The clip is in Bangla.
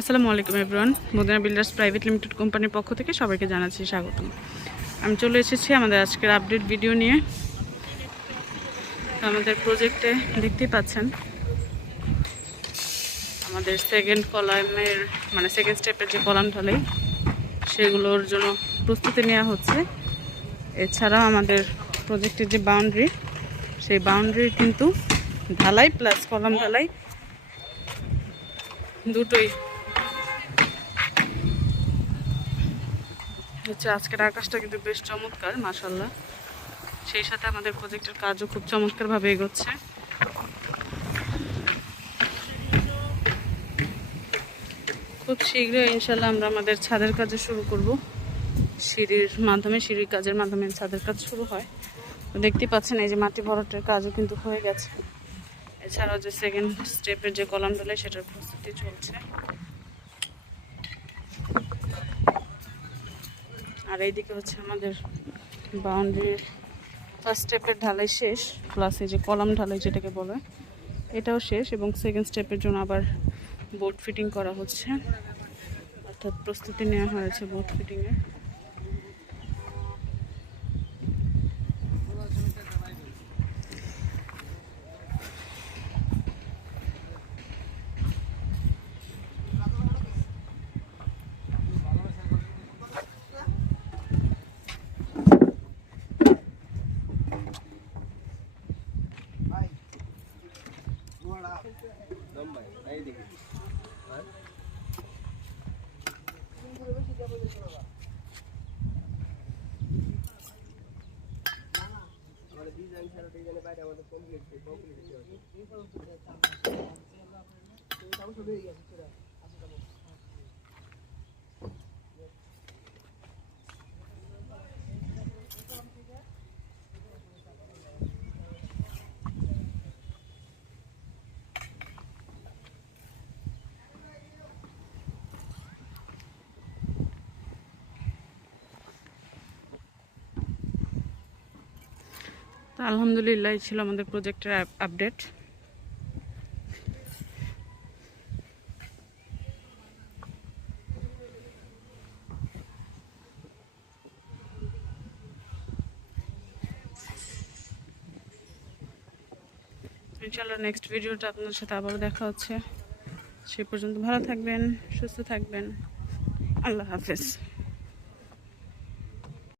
আসসালামু আলাইকুম everyone. Madina builders private limited কোম্পানির পক্ষ থেকে সবাইকে জানাচ্ছি স্বাগতম। আমি চলে এসেছি আমাদের আজকের আপডেট ভিডিও নিয়ে। আমাদের প্রজেক্টে দেখতেই পাচ্ছেন আমাদের সেকেন্ড কলামের সেকেন্ড স্টেপের যে কলাম ঢালাই সেগুলোর জন্য প্রস্তুতি নেওয়া হচ্ছে। এছাড়াও আমাদের প্রজেক্টের যে বাউন্ডারি সেই বাউন্ডারি কিন্তু ঢালাই প্লাস কলাম ঢালাই দুটোই হচ্ছে। আজকের আকাশটা কিন্তু বেশ চমৎকার মাশাআল্লাহ। সেই সাথে আমাদের প্রজেক্টের কাজও খুব চমৎকারভাবে এগোচ্ছে। খুব শীঘ্রই ইনশাল্লাহ আমরা আমাদের ছাদের কাজে শুরু করব। সিঁড়ির কাজের মাধ্যমে ছাদের কাজ শুরু হয়। তো দেখতেই পাচ্ছেন এই যে মাটি ভরাটের কাজও কিন্তু হয়ে গেছে। এছাড়াও যে সেকেন্ড স্টেপের যে কলাম ঢালাই সেটার প্রস্তুতি চলছে। আর এইদিকে হচ্ছে আমাদের বাউন্ডারির ফার্স্ট স্টেপের ঢালাই শেষ, প্লাস এই যে কলাম ঢালাই যেটাকে বলে এটাও শেষ, এবং সেকেন্ড স্টেপের জন্য আবার বোর্ড ফিটিং করা হচ্ছে, অর্থাৎ প্রস্তুতি নেওয়া হয়েছে বোর্ড ফিটিংয়ের। তো আলহামদুলিল্লাহ ছিল আমাদের প্রজেক্টের আপডেট। ইনশাআল্লাহ নেক্সট ভিডিওটা আপনার সাথে আবারও দেখা হচ্ছে। সে পর্যন্ত ভালো থাকবেন, সুস্থ থাকবেন। আল্লাহ হাফেজ।